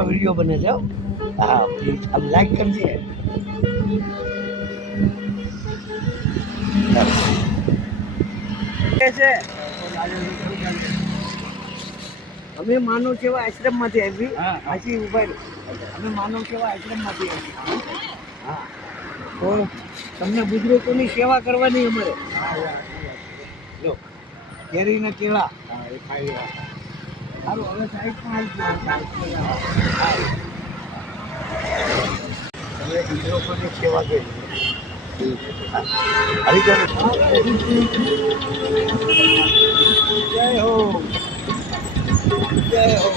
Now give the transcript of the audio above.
video બને છે હા પ્લીઝ આમ લાઈક કરજે અમે માનવ સેવા આશ્રમમાંથી આવી આછી ઉભા અમે માનવ સેવા આશ્રમમાંથી આવી હા તો તમને બુજુર્ગોની સેવા કરવાની અમારે જો કેરીના કેળા સારું હવે સાઈડમાં તમે બુજુર્ગોની સેવા કરી જય હો જય હો